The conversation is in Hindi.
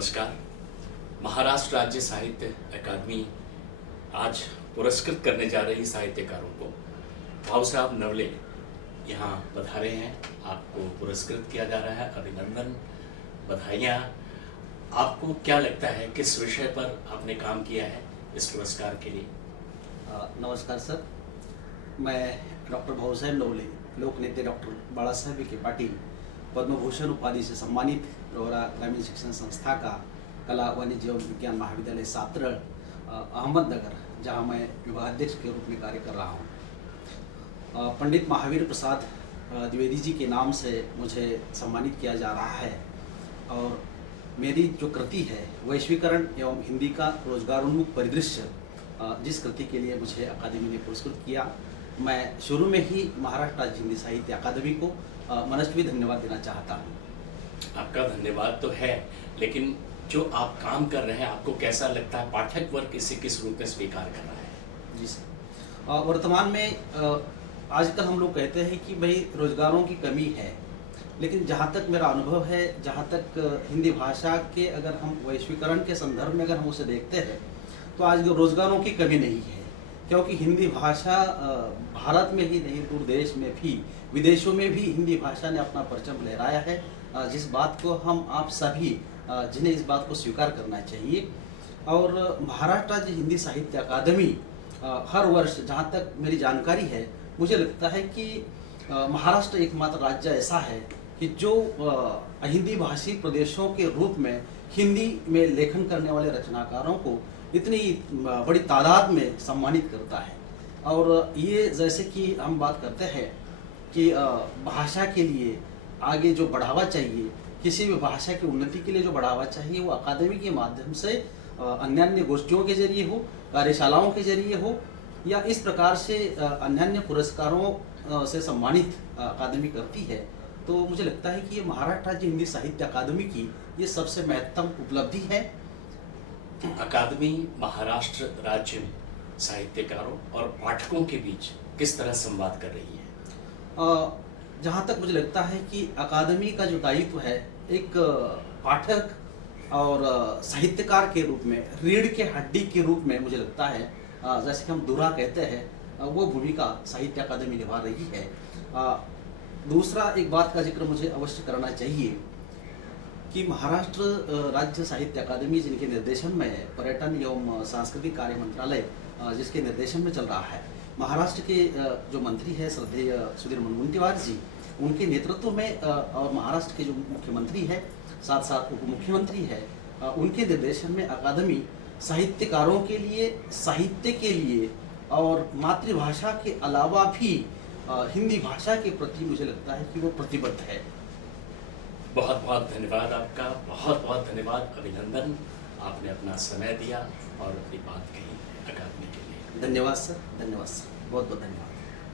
नमस्कार। महाराष्ट्र राज्य साहित्य अकादमी आज पुरस्कृत करने जा रही साहित्यकारों को भाऊ साहब नवले यहाँ पधारे हैं। आपको पुरस्कृत किया जा रहा है। अभिनंदन, बधाइयाँ। आपको क्या लगता है किस विषय पर आपने काम किया है इस पुरस्कार के लिए? नमस्कार सर, मैं डॉक्टर भाऊ साहब नवले, लोक नेते डॉक्टर बाला साहेब विखे पाटिल, पद्म भूषण उपाधि से सम्मानित प्रवरा ग्रामीण शिक्षण संस्था का कला वाणिज्य एवं विज्ञान महाविद्यालय सातरड़ अहमदनगर, जहां मैं विभागाध्यक्ष के रूप में कार्य कर रहा हूं, पंडित महावीर प्रसाद द्विवेदी जी के नाम से मुझे सम्मानित किया जा रहा है। और मेरी जो कृति है वैश्वीकरण एवं हिंदी का रोजगारोन्मुख परिदृश्य, जिस कृति के लिए मुझे अकादमी ने पुरस्कृत किया, मैं शुरू में ही महाराष्ट्र राज्य हिंदी साहित्य अकादमी को मनस्वी धन्यवाद देना चाहता हूँ। आपका धन्यवाद तो है, लेकिन जो आप काम कर रहे हैं आपको कैसा लगता है? पाठक वर्ग इसे किस रूप में स्वीकार कर रहा है? जी सर, वर्तमान में आजकल हम लोग कहते हैं कि भाई रोजगारों की कमी है, लेकिन जहाँ तक मेरा अनुभव है, जहाँ तक हिंदी भाषा के अगर हम वैश्वीकरण के संदर्भ में अगर हम उसे देखते हैं तो आज रोजगारों की कमी नहीं है, क्योंकि हिंदी भाषा भारत में ही नहीं दूर देश में भी, विदेशों में भी हिंदी भाषा ने अपना परचम लहराया है, जिस बात को हम आप सभी जिन्हें इस बात को स्वीकार करना चाहिए। और महाराष्ट्र राज्य हिंदी साहित्य अकादमी हर वर्ष, जहाँ तक मेरी जानकारी है, मुझे लगता है कि महाराष्ट्र एकमात्र राज्य ऐसा है कि जो हिंदी भाषी प्रदेशों के रूप में हिंदी में लेखन करने वाले रचनाकारों को इतनी बड़ी तादाद में सम्मानित करता है। और ये जैसे कि हम बात करते हैं कि भाषा के लिए आगे जो बढ़ावा चाहिए, किसी भी भाषा की उन्नति के लिए जो बढ़ावा चाहिए, वो अकादमी के माध्यम से अन्य गोष्ठियों के जरिए हो, कार्यशालाओं के जरिए हो, या इस प्रकार से अन्य पुरस्कारों से सम्मानित अकादमी करती है। तो मुझे लगता है कि ये महाराष्ट्र राज्य हिंदी साहित्य अकादमी की ये सबसे महत्वपूर्ण उपलब्धि है। अकादमी महाराष्ट्र राज्य साहित्यकारों और पाठकों के बीच किस तरह संवाद कर रही है? जहाँ तक मुझे लगता है कि अकादमी का जो दायित्व है, एक पाठक और साहित्यकार के रूप में, रीढ़ के हड्डी के रूप में, मुझे लगता है जैसे कि हम दूरा कहते हैं, वो भूमिका साहित्य अकादमी निभा रही है। दूसरा एक बात का जिक्र मुझे अवश्य करना चाहिए कि महाराष्ट्र राज्य साहित्य अकादमी, जिनके निर्देशन में पर्यटन एवं सांस्कृतिक कार्य मंत्रालय जिसके निर्देशन में चल रहा है, महाराष्ट्र के जो मंत्री है श्रद्धेय सुधीर मुनगंटीवार जी, उनके नेतृत्व में, और महाराष्ट्र के जो मुख्यमंत्री है, साथ साथ उप मुख्यमंत्री है, उनके निर्देशन में अकादमी साहित्यकारों के लिए, साहित्य के लिए और मातृभाषा के अलावा भी हिंदी भाषा के प्रति मुझे लगता है कि वो प्रतिबद्ध है। बहुत बहुत धन्यवाद आपका, बहुत बहुत धन्यवाद, अभिनंदन। आपने अपना समय दिया और अपनी बात कही अकादमी के लिए। धन्यवाद सर, धन्यवाद सर, बहुत बहुत धन्यवाद।